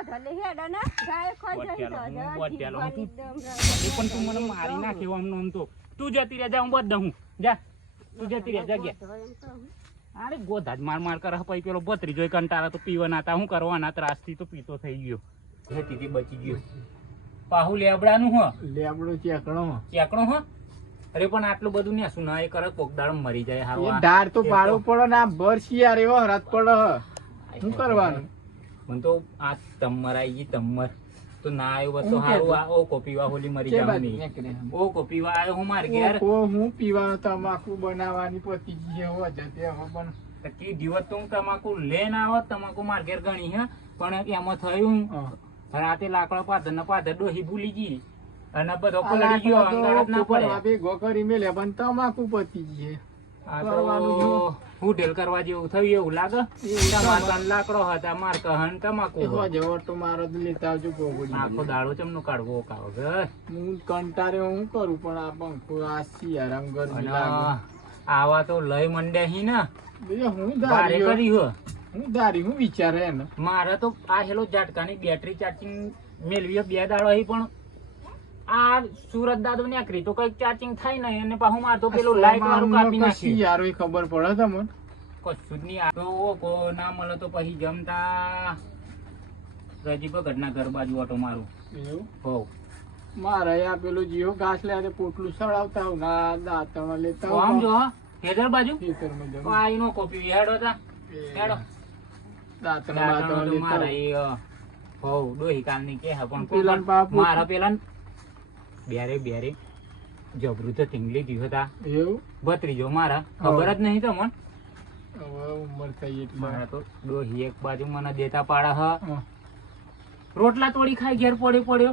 ગોધલે હેડો ને ગાય ખોઈ જઈ તો પણ તું મને મારી નાખ્યો આમ તો તું જતી રહે જા હું બધ દઉં જા તું જતી રહે જગ્યા અરે ગોધા જ માર કરે પછી પેલો બત્રી જોઈ કંટાળા તો પીવાના હતા હું કરવાના ત્રાસથી તો પીતો થઈ ગયો હેતીથી બચી ગયો પાહુ લેબડાનું હો લેબડો ચેકણો હો અરે પણ આટલું બધું ને શું ના એ કરે કોક દાડો મરી જાય એ ધાર તો પાડવો પડે ને આ બરસી યાર એવો રાત પડે શું કરવાનું મને તો આ તમર આવી ગઈ તમર તો ના આવ્યો તો હારું આ ઓ કો પીવા હોલી મરી જવાની ઓ કો પીવા આવ્યો હું માર ઘેર હું પીવાનું તમાકુ બનાવવાની પતી ગઈ હો જતે હવે પણ કી દિવસ તો હું તમાકુ લઈને આવત તમાકુ માર ઘેર ગણી હે પણ એમાં થયું રાતે લાકડા પાદર ડોહી ભૂલી ગઈ અને બધો પલળી ગયો અંગારત ના પડે આપે ગોકરી મેલે પણ તમાકુ પતી ગઈ હું ઢેલ કરવા જેવું થયું એવું લાગે તમાર કાન લાકડો હતા માર કહન તમાકુ જવો તો મારો જ લેતા આવજો ગોગડી આખો દાડો ચમનો કાઢવો કાવ હું કંટારે હું કરું પણ આ પંખો આ સિયારામ ગરમી લાગે આવા તો લઈ મંડે હી ને હું બારે કરી હો હું વિચારે ને મારે તો આ હેલો ઝાટકાની બેટરી ચાર્જિંગ મેળવી બે દાડો અહીં પણ આ સુરત દાદો નીકળી તો કઈક ચાર્જિંગ થાય નહીં અને પાછું માર તો પેલું લાઈટ વાળું કાપી નાખ્યું યાર એ ખબર પડે તમને કશું જ નહીં આ કો ના મળે તો પછી જમતા રજી ભગત ના ઘર બાજુ ઓટો મારું એવું હો મારે આ પેલું જીઓ ઘાસ લે પોટલું સળાવતા હું ના દાંતણ લેતા આમ જો હેડર બાજુ ખેતરમાં જવું આઈ નો કોપી હેડો તા હેડો દાંતણ મારા હો ડોહી કાલ ની કે પણ પેલા બાપુ મારા પેલા બેરે જબરું તો ટીંગલી ગયું હતા એવું ભત્રીજો મારા ખબર જ નહીં તો મન હવે ઉંમર થઈ એટલે મારા તો ડોહી એક બાજુ મને દેતા પાડા હ રોટલા તોડી ખાઈ ઘેર પડ્યો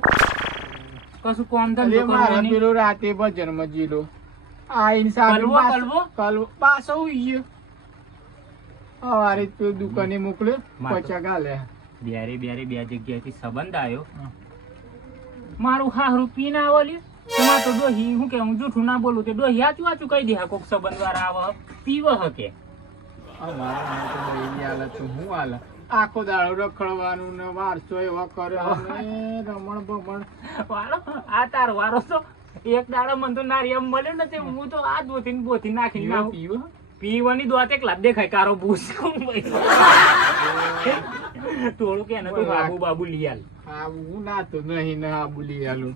કશું કોમ ધંધો મારા પેલો રાતે બજારમાં જીલો આઈન કલવો પાછો ઉઈ હવારે તો દુકાને મોકલ્યો પચા ગાલે બે જગ્યાએથી સંબંધ આવ્યો મારું હારું પીને આવલ્યું તમાર તો ડોહી હું કે હું જૂઠું ના બોલું તે ડોહી આચું કહી દે કોક સંબંધ વાળા આવે પીવ હકે હું હાલ આખો દાડો રખડવાનું ને વારસો એવા કરે રમણ ભમણ વાળો આ તાર વારો તો એક દાડો મને તો નારી એમ મળ્યો ને તે હું તો આ દોથી બોથી નાખી નાખું પીવાની દોત એક લાભ દેખાય કારો ભૂસ થોડું કે ને તો બાબુ લીયાલ હા હું ના તો નહીં ને આબુ લીયાલું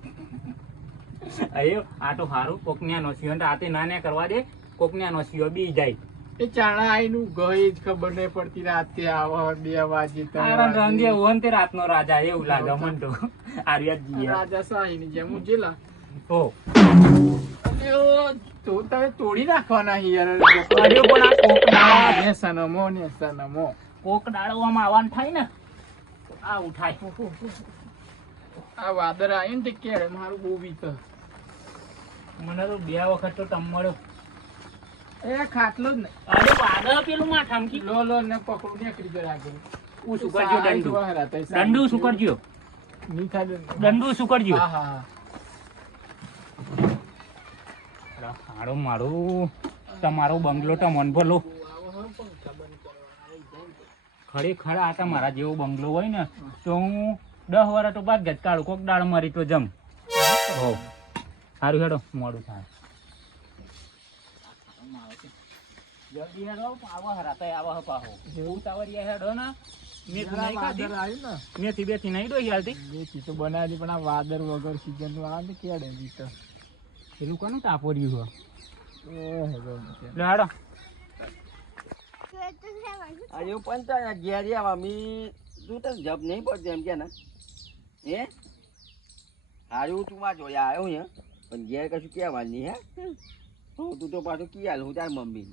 અયો આ તો હારું કોકન્યા નો સિયો રાતે નાને કરવા દે કોકન્યા નો સિયો બી જાય એ ચાણા આઈનું ગઈ જ ખબર નહીં પડતી રાતે આવો 2 વાગે રંગે ઓન તે રાતનો રાજા એવું લાગે મન તો આર્યાજી રાજા સાહીની જેમ ઉજેલા હો તો તમે તોડી નાખવાના યાર અરે પણ આ કોક નેસનમો કોક દાડવામાં આવવાનું થાય ને આ ઉઠાય આ વાદળ આવ્યું ને તે કેળે મારું બહુ બીક મને તો 2 વખત તો તમ મળ્યો એ ખાટલો જ ને અરે વાદળ પેલું માથામ કી લો ને પકડું નીકળી જાય આગળ હું શું કરજો દંડુ શું કરજો દંડુ શું કરજો હા હાડો મારું તમારો બંગલો તો મન ભલો ખરેખર આ તમારા જેવો બંગલો હોય ને તો હું 10 વર્ષ તો બાદ જ કાઢું કોક દાળ મારી તો જમ હો સારું હેડો મોડું થાય જલ્દી હેડો આવા હરાતા આવા પાહો જેવું તાવરિયા હેડો ને મેથી નહીં ખાધી મેથી બેથી નહીં ડોઈ હાલતી મેથી તો બનાવી પણ આ વાદર વગર સીઝન નું આવે કેડે દીતો પેલું કોનું તાપોર્યું હો હેડો આજે પંચાયત ઘેર આવા મી તું તો જબ નહીં પડતો એમ કે ને હે હારું તું માં જોયા આવ્યો હે પણ ઘેર કશું કહેવાનું નહીં હે હું તું તો પાછું કીયાલ હું તાર મમ્મી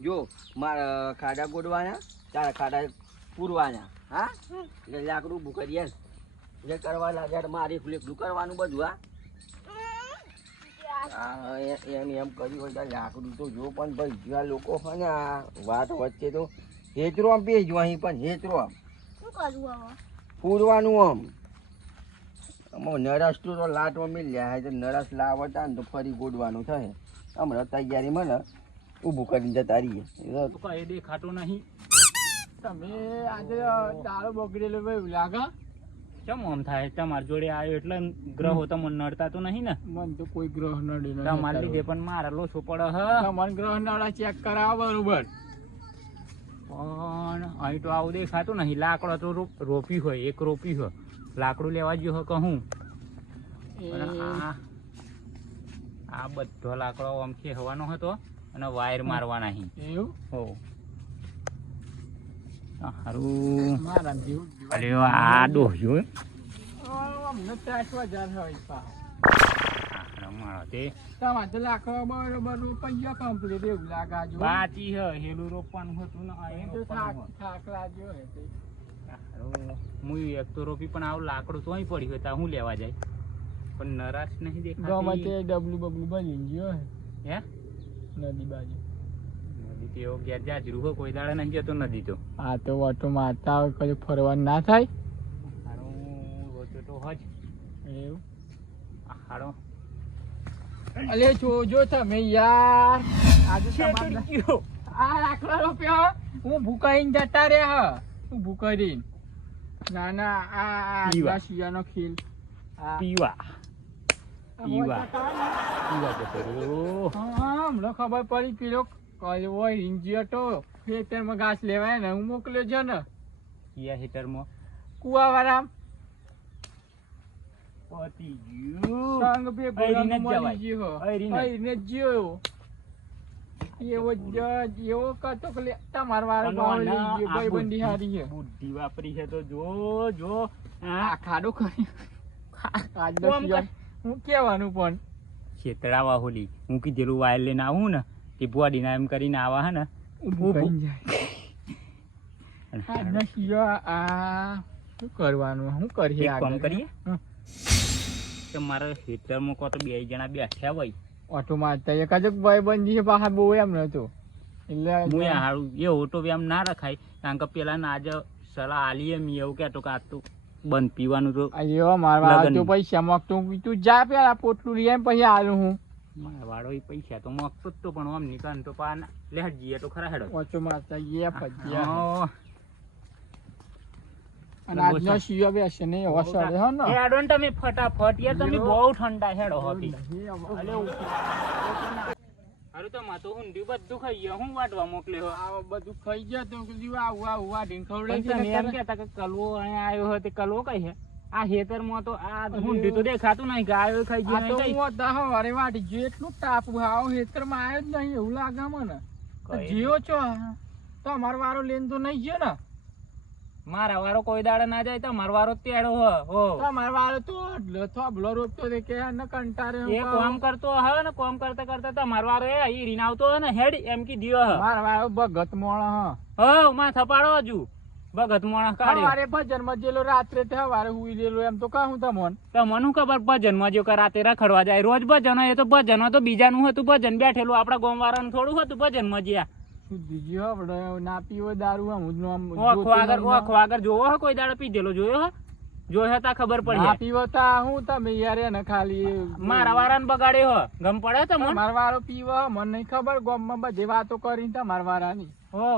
જો મારા ખાડા ગોડવાના તારા ખાડા પૂરવાના હા એટલે લાકડું ઊભું કરીએ એટલે કરવા લાગ્યા મારે એકલું કરવાનું બધું હા એમ કર્યું હોય લાકડું તો જો પણ ભાઈ જ્યાં લોકો હોય ને આ વાત વચ્ચે તો હેતરો આમ બેસજો અહીં પણ હેતરો આમ પૂરવાનું આમ નરસ તો લાટમાં મિલ્યા તો નરસ લાવતા ને તો ફરી ગોડવાનું થાય હમણાં તૈયારી મને ઊભું કરીને જતા રહીએ દેખાતો નહીં તમે આજે દાળો બગડેલો એવું લાગે ચમ આમ થાય તમારી જોડે આવ્યો એટલે ગ્રહો તમને નડતા તો નહીં ને? મન તો કોઈ ગ્રહ નડે નહીં. તમારે લીધે પણ મારા લોચો પડે હ. તમારે ગ્રહ નડા ચેક કરાવો બરોબર. પણ અહીં તો આવું દેખાતું નહીં. લાકડો તો રોપી હોય, એક રોપી હોય, લાકડું લેવા ગયો હોય કહું. પણ આ બધો લાકડો આમ ખેવાનો હતો અને વાયર મારવાના અહીં. એવું હો હારું. મારા જેવું અરે આ ડોહ્યો અમને 30,000 હોય પા. મારો તે તમારે તો લાખો બરોબર રૂપિયા કમ્પ્લીટ એવું લાગે જો. બાકી હે હેલું રોપવાનું હતું ને આ એમ તો થાક લાગ્યો હે તે. હું એક તો રોપી પણ આવું લાકડું તો અહીં પડ્યું હોય તો હું લેવા જાય પણ નરાશ નહીં ગમે દેખાતી. તે ડબલું બબલું બની ગયો હે હે નદી બાજુ. નદી તો એવો ઘેર જાજરું હોય કોઈ દાડા નહીં જતો નદી તો. આ તો ઓટો મારતા હોય કદી ફરવાનું ના થાય. હારું રોજો તો હજ એવું હારો અલે જોજો તમે યાર આજે તમારે ગયો. આ લાકડો રોપ્યો હું ભૂકાઈને જતા રે હ. હું ભૂકાઈને ના ના આ પીવા. શિયાનો ખેલ આ પીવા આ પીવા. મોટા પીવા જતો રહ્યો. હા હમણાં ખબર પડી પેલો કલવો હિંજી હતો ખેતરમાં ઘાસ લેવાય ને હું મોકલ્યો છે ને કિયા હીટરમાં કુવાવાળા પતી ગયું. સંગ બે અહીને જ મળી જવાય. ગયો અહીને. અહીને જ જ્યો. એવો એવો કરતો કે લે તમાર વાળો ભાવ લઈ ગયો ભાઈબંધી હારી છે. બુદ્ધિ વાપરી છે તો જો જો આ ખાડો કરી આજનો કોમ શિયાળ. હું કેવાનું પણ છેતરાવા હોલી હું કીધેલું વાયર લઈને આવું ને તે બોડીના એમ કરીને આવા હે ને ઊભું કઈ જાય. આજનો શિયાળ આ શું કરવાનું શું કરીએ એક કામ આગળ? કરીએ હમ. કે મારા ખેતરમાં કો તો 2 જણા બેઠા હોય ઓટો મારતા એક જ ભાઈબંધી છે પાછા બહુ એમ નતો એટલે હું હારું એ ઓટો એમ ના રખાય કારણ કે પેલા ના આજે સલાહ આલી એમ એવું કહેતો કે આ તો બંધ પીવાનું તો અરે મારવા લગન. તો પૈસા માંગતો તું જા પેલા પોટલું રે પછી આલું હું મારા વાળો ઈ પૈસા તો મગતો જ તો પણ આમ નીકળ તો પા લે જઈએ તો ખરા હેડો ઓટો મારતા એ ફજ્યા હા. અને આજનો શિયો બેસે ને એવો સડે હો ને હેડો ને તમે ફટાફટ યાર તમે બહુ ઠંડા હેડો હતી અલે હારું તો માં તો ઊંધિયું બધું ખાઈ ગયા હું વાટવા મોકલ્યો આ બધું ખાઈ ગયા તો કીધું આવું આવું વાડીને પણ તમે એમ ખવડાવી કહેતા કે કલવો અહીંયા આવ્યો હોય તે કલવો કઈ છે આ ખેતરમાં તો આ ઊંધિયું તો દેખાતું નહીં કે આવ્યો ખાઈ આ તો ગયો હું હતા હવારે વાડી ગયો એટલું તાપું આવો હેતરમાં આવ્યો જ નહીં એવું લાગે મને કઈ જીઓ છો તો અમારો વારો લેન તો નહીં ગયો ને મારા વાળો કોઈ દાડે ના જાય તો મારો વાળો તેડો હો તમારો વારો તો થોભલો રોપતો તે કે ને કંટારે એ કામ કરતો હવે ને કામ કરતા કરતા તમારો વારો એ હીરીને આવતો હોય ને હેડ એમ કી દિયો હ મારો વારો ભગત મોણો હો માથા પાડો હજુ ભગત મોણા કાઢ્યો હવારે ભજન માં જેલો રાત્રે તે હવારે હુઈ લેલો એમ તો કહું તમોન તો મને ખબર ભજન માં જો કે રાતે રખડવા જાય રોજ ભજન હોય એ તો ભજન હોય તો બીજાનું હતું ભજન બેઠેલું આપડા ગામ વાળાનું થોડું હતું ભજન માં જ્યાં શુદ્ધિ ગયો આપણે ના પીવો દારૂ આમ ઓખો આગળ જોવો હો કોઈ દાડો પીધેલો જોયો હો જોયો તા ખબર ના પડી પીવો તા હું તમે યાર એને ખાલી મારા વાળાને બગાડ્યો હો ગમ પડે તો મને મારા વાળો પીવો મને નહીં ખબર ગામમાં બધી વાતો કરી તમારા વાળાની હો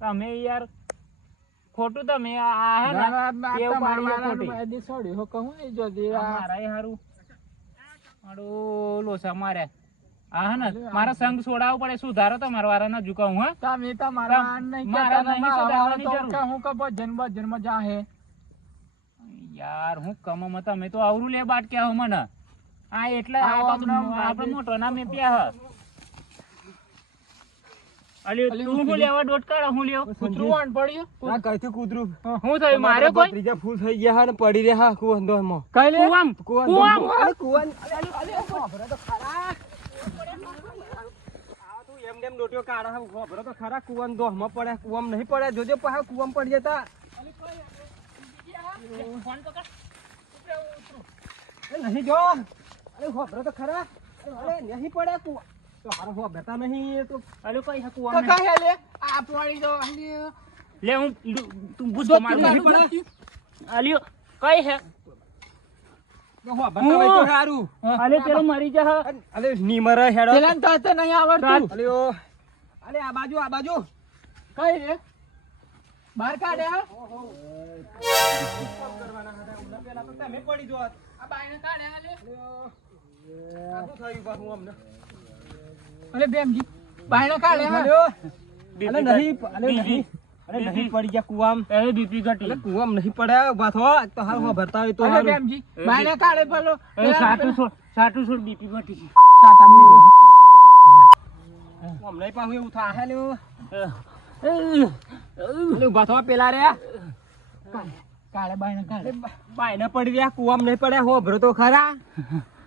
તમે યાર ખોટું તમે આ હે ને ટેવ પાડી ખોટી છોડ્યો હો કહું એ જો દે મારા એ હારું મારો લોસા મારે આ હે ને મારા સંગ છોડાવવો પડે સુધારો તમારા વાળા ના ઝુકાવું હા તમે તમારા નહીં મારા નહીં સુધારવાની જરૂર. હું કે ભજન ભજન માં જાહે યાર હું કમમાં તમે તો આવરું લે બાટ કે મને આ એટલે આપણે મોટો ના મે પ્યા હ અલી તું હું લેવા ડોટ કાઢ હું લેવ કૂતરું વાણ પડ્યું આ કઈથી કૂતરું હું થયું મારે કોઈ ત્રીજા ફૂલ થઈ ગયા હા ને પડી રહ્યા કુવંદોમાં કઈ લે કુવામ કુવામ એમ ડોટ્યો કાઢા ખબર તો ખરા કુવામ દોહમાં પડે કુવામ નહીં પડે જોજો પાછા કુવામ પડી જતા નહીં જો અરે ખબર તો ખરા અરે નહીં પડે કુવા તો હારો હો બેટા નહીં તો અલે કઈ હે કુવામ કકા હે લે આ પાણી તો લે હું તું બુસ મારું અલી કઈ હે તો હો બેટા ભાઈ તો હારું અલે પેલો મરી જા અલે નીમર હેડો પેલા તો નહીં આવડતું અલે ઓ અલે આ બાજુ કઈ રે બહાર કાઢે કરવાના હતા તમે પડી જો આ બાઈને કાઢ્યા લે શું થયું પાછું અમને અરે બેમજી બાઈને કાઢ્યા અલે નહીં પડી ગયા કુવામ એ બીપી ઘટી કુવામ નહીં પડ્યા ઉભા થો તો હાલ હું ભરતા હોય તો અરે બેમજી બાઈને કાઢે પેલો એ સાટુ છોડ બીપી ઘટી ગઈ અમને પાછું એવું થાય લ્યો એ, ઉભા થો પેલા રે કાઢે બાઈને કાઢે બાયને પડી રહ્યા કુવામ નહીં પડ્યા હો ભરો તો ખરા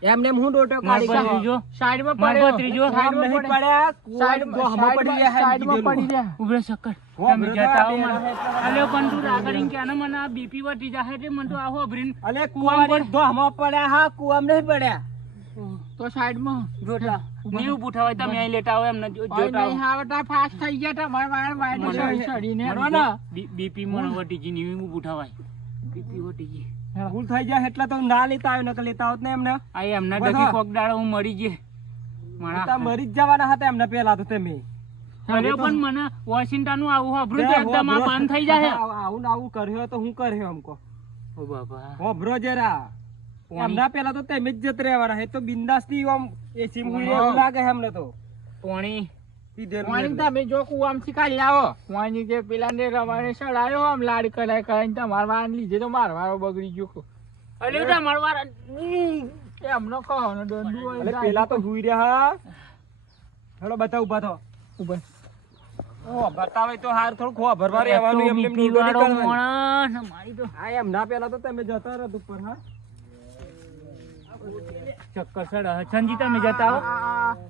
એમને હું ડોટો માર કાઢી ભત્રીજો, સાઈડમાં માર પડ્યો ભત્રીજો, સાઈડમાં નહીં પડ્યો. પડ્યા કુવામ જો હમો પડી રહ્યા હે સાઈડમાં પડી રહ્યા ઉભરે શક્કર હો, તમે ભરો જતા આવો તો મને. પેલા અલ્યો પણ તું રાગડીને કે આને મને આ બીપી વટી જાહે એટલે મને તો આવો અભરીને અલે કુવામ જો હમો પડ્યા હા કુવામ નહીં પડ્યા તો સાઈડમાં જોટલા નીવ પૂઠાવાય તમે અહીં લેટા આવો એમને જોટા નહીં આવતા ફાસ્ટ થઈ ગયા તમારે વાયર સડીને બીપી મને વટી ગઈ નીવ પૂઠાવાય બીપી વટી ગઈ ભૂલ થઈ જાય એટલે તો ના લેતા આવ્યો નકર લેતા હોત ને એમને આ એમના બસ ડગી હા. કોક દાડો હું મરી ગયે તા મારા મરી જ જવાના હતા એમને પેલા તો તમે અરે પણ મને વોશિંગ્ટન નું આવું હાભરું તો એકદમ આ બંધ થઈ જાય આવું ને આવું કર્યો તો હું કર્યો અમકો ઓ બાબા હો બ્રો જરા એમના પેલા તો તમે જ જત રહેવાના હે તો બિંદાસ થી આમ એ સિમુઈ એવું લાગે છે એમને તો પાણી વાણી તમે જો કુવામથી કાઢી લાવો વાણી કે પેલા ને રવાને સડાયો આમ લાડ કરાય કરાય તમાર વાન લીધે તો માર વારો બગડી ગયો અરે ઉઠા મારવારા એમનો કહો ને દંડુ હોય અલે પેલા તો હુઈ રહ્યા હેલો બતાવ ઉભા થો ઉપર ઓ બતાવે તો હાર થોડું ખો ભરવા રહેવાનું એમને એમ બીપી ઢીલો વાળો નહીં કરવાનો. માણસ મારી તો આ એમના પેલા તો તમે જતા રહો ઉપર હા ચક્કર સડા સંજી તમે જતા આવો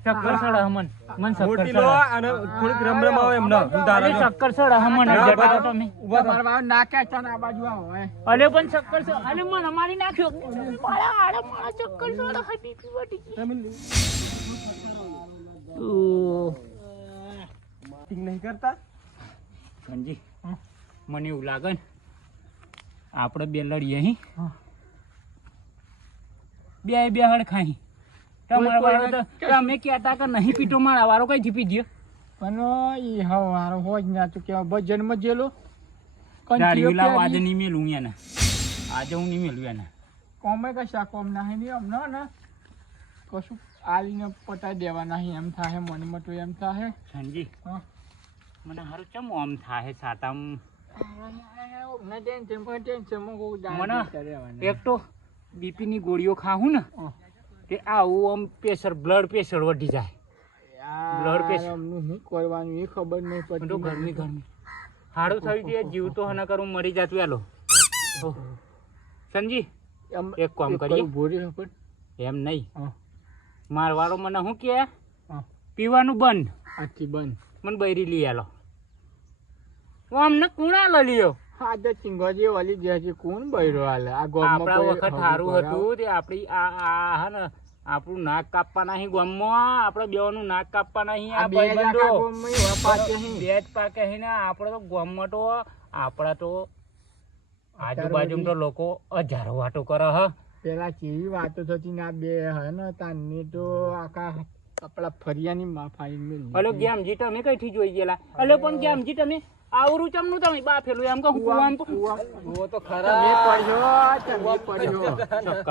ચક્કર સડા મન ચક્કર મોટી લો સડા અને થોડીક રમ આવે એમને અરે ચક્કર સડા મન જતા આવો તમે ઉભા થો તમાર વાવ નાખ્યા છે ને આ બાજુ આવો હે અરે પણ ચક્કર સડા અરે મને મારી નાખ્યો મારા આડા મારા ચક્કર સડા હે બીપી વટી ગઈ તમે ઠીક નહીં કરતા સંજી મને એવું લાગે ને આપણે બે લડીએ અહીં બે હડ ખાઈ તમારા વાળો તો તમે કહેતા કે નહીં પીટો મારા વાળો કઈ જીપી ગયો પણ ઈ હવારો હોજ ના તો કેવા ભજન માં જેલો દાઢી લાવ આજે નહીં મેલું એને આજે હું નહીં મેલું એને કોમે કશા કોમ નાહી નહીં અમને ને કશું આલીને પટાઈ દેવા નહીં એમ થાય મનમાં તો એમ થાય સંજી હા. મને હારું ચમ આમ થાય સાતામ મને એક તો બીપી ની ગોળીઓ ખાવું ને તે આવું આમ પ્રેશર બ્લડ પ્રેશર વધી જાય બ્લડ પ્રેશર શું કરવાનું એ ખબર નહીં તો પડતી ગરમી ગરમી હારું થયું છે જીવ તો હના કરું મરી જાતું એલો સંજી એક કામ કરીએ ભોરી પણ એમ નહીં હા. મારવાળો મને શું કે હા. પીવાનું બંધ આથી બંધ મને બૈરી લઈ આલો અમને કુણા લઈ લ્યો હા તો ચિંગોજી વાલી જે છે કોણ બૈરો હાલે આ ગોમમાં આપણા કોઈ વખત સારું હતું તે આપણી આ હે ને આપણું નાક કાપવા નહીં ગામમાં આપણે બેવાનું નાક કાપવા નહીં આ આ બે જ આખા ભાઈબંધો ગોમમાં એવા પાકે હી. બે જ પાકે છે ને આપણે તો ગામમાં તો આપણા તો આજુબાજુ તો લોકો હજારો વાતો કરે હ પેલા કેવી વાતો થતી ને આ બે હે ને તાની તો આખા કપડા ફરિયાની માફાઈ અલે ગેમજી તમે કઈથી જોઈ ગયેલા અલે પણ ગેમજી તમે આવરું ચમનું તમે બાફેલું એમ કહું કુવામ જુઓ તો તમે ખરા પડ્યો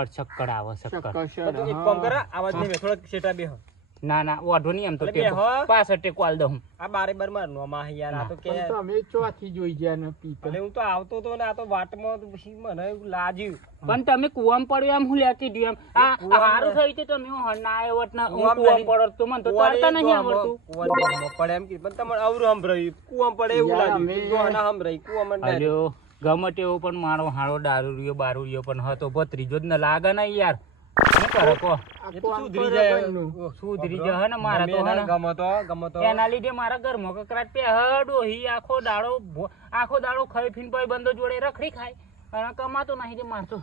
શક્કર આવે શક્કર તો એક કામ કરા આવાજ નહીં થોડોક સેટા બેહો ના ના વાઢો નહીં એમ તો અલે ટેકો બેહો. પાછળ ટેકો આલ દઉં આ બારે બાર માર નો માં યાર આ તો કે તમે ચોથી જોઈ ગયા ને પીતા ભલે હું તો આવતો તો ને આ તો વાટમાં તો પછી મને એવું લાગ્યું પણ તમે કુવામ પડ્યો એમ હું લેતી દઉં એમ આ હારું થયું છે તમે હું ના આવત ના હું કુવામ પડો તો મને તો તરતા નહીં આવડતું કુવામાં પડે એમ કે પણ તમને અવરું સંભળાયું કુવામાં પડે એવું યાર, લાગ્યું અમે- કુવાના સંભળાય કુવામાં ના અલ્યો ગમે તેવો પણ મારો હારો દારૂ બારૂ પણ હતો ભત્રીજો જ ને લાગે ને યાર શું કરે કહો એ તો સુધરી જાય સુધરી જાય ને મારા તો હે ને. ગમતો એના લીધે મારા ઘરમાં કકરાટ પે ડોહી આખો દાડો ખાઈ ફીન ભાઈ બંધો જોડે રખડી ખાય અને કમાતો નહીં તે મારતો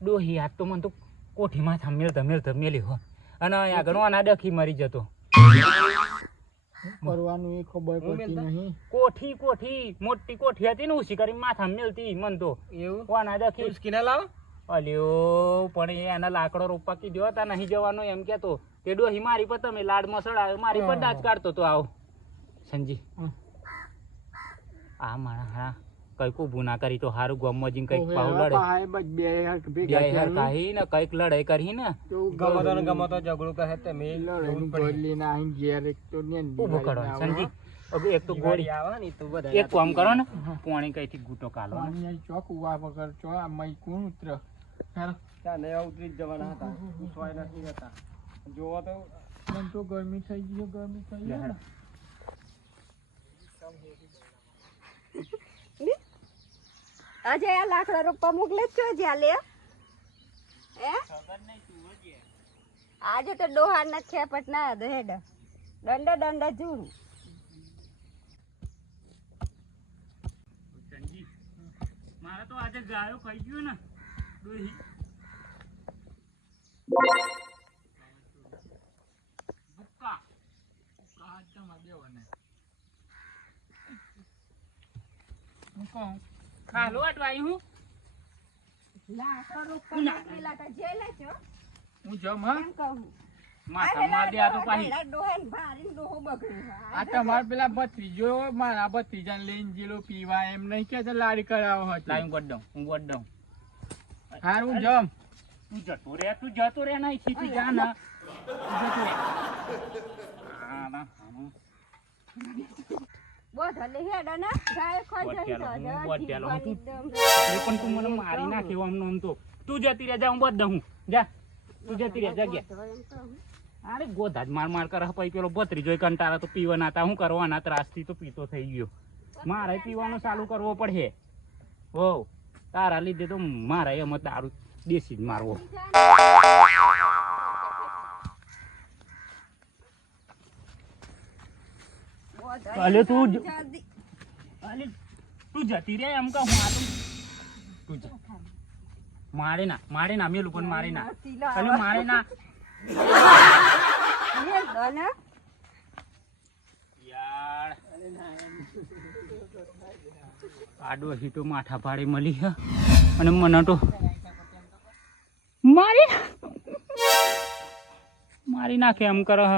ડોહી આજ તો મને તો કોઠી માથા મેલતા મેલી હો અને આગળ આના ડખી મરી જતો કરવાનું એ ખબર પડતી નહીં કોઠી મોટી કોઠી હતી ને ઉસી કરી માથા મેલતી મન તો એવું આના ડખી ઉસકીને લાવો અલ્યો પણ એના લાકડો રોપવા કીધો હતા નહીં જવાનો એમ કેતો તે ડોહી મારી પર તમે લાડ મસળાયો મારી પર દાજ કાઢતો તો આવો સંજી હમ. આ મારા હા કઈક ઊભું ના કરી તો હારું ગામમાં જઈને કઈક પાવ ઓવે, લડે પાહે બસ બે હરખ ભેગા બે થઈને કાહી ને કઈક લડાઈ કરી ને ગમતો ઝઘડો કહે તમે લડાઈનું ઘર લઈને આવીને ઘેર એક તો ને ઊભું કરો સંજી હવે એક તો ગોળી એક કામ કરો ને પાણી કઈથી ઘૂંટો કાઢો ને. પાણી ચોક ઉવા વગર ચો આ મય કોણ ઉતર ચાલ ઉતરી જ જવાના હતા ઉઠવાય નથી રહેતા જોવો તો મને તો ગરમી થઈ ગઈ ગરમી થઈ ગઈ ને. આજે આ લાકડા રોપવા મોકલે જ છો જ્યાં લે હે આજે તો ડોહાર ના ખેપટ ના દો હેડ દંડા દંડા જૂરું સંજી મારે તો આજે ગાયો ખાઈ ગયો ને દોહી ભૂક્કા આ તમારે દેવાને હું કહું ખાલો અટવાઈ હું લાકડા રોપવા મોકલેલા તો જેલા છો હું જમ હા એમ કહું માથા માં દે આ તો પાહી ડોહાન ભારી ડોહો બગડ્યો આ તમારે પેલા ભત્રીજો મારા ભત્રીજાને લઈને જેલો પીવા એમ નહીં કે તો લાડી કરાવો હતો લાઈન ગોડ દઉં હું ગોડ દઉં હારું જમ તું જતો રે નહીં સીધી જા ને તું જતો રે હા ના બોધ લે હેડ ને ગાય ખોઈ જઈ તો બોધ પેલો હું પણ તું મને મારી નાખ્યો આમ તો તું જતી રે જા હું બોધ દઉં જા તું જતી રે જગ્યા અરે ગોધા જ માર માર કરે પછી પેલો બત્રી જોઈ કંટાળા તો પીવાના હતા હું કરવાના ત્રાસથી તો પીતો થઈ ગયો મારે પીવાનું ચાલુ કરવો પડે હો તારા લીધે તો મારે એમ દારૂ દેશી જ મારવો અલે તું જતી રે એમ કહું હું આ તું જા મારે ના મેલું પણ મારે ના અલે મારે ના યાર આડો હીટો માથા ભાડે મળી હે અને મને તો મારી નાખે એમ કરે હ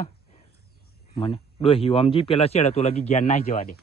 મને ડોહી આમજી પેલા છેડે તો લગી જ્ઞાન નાઈ જવા દે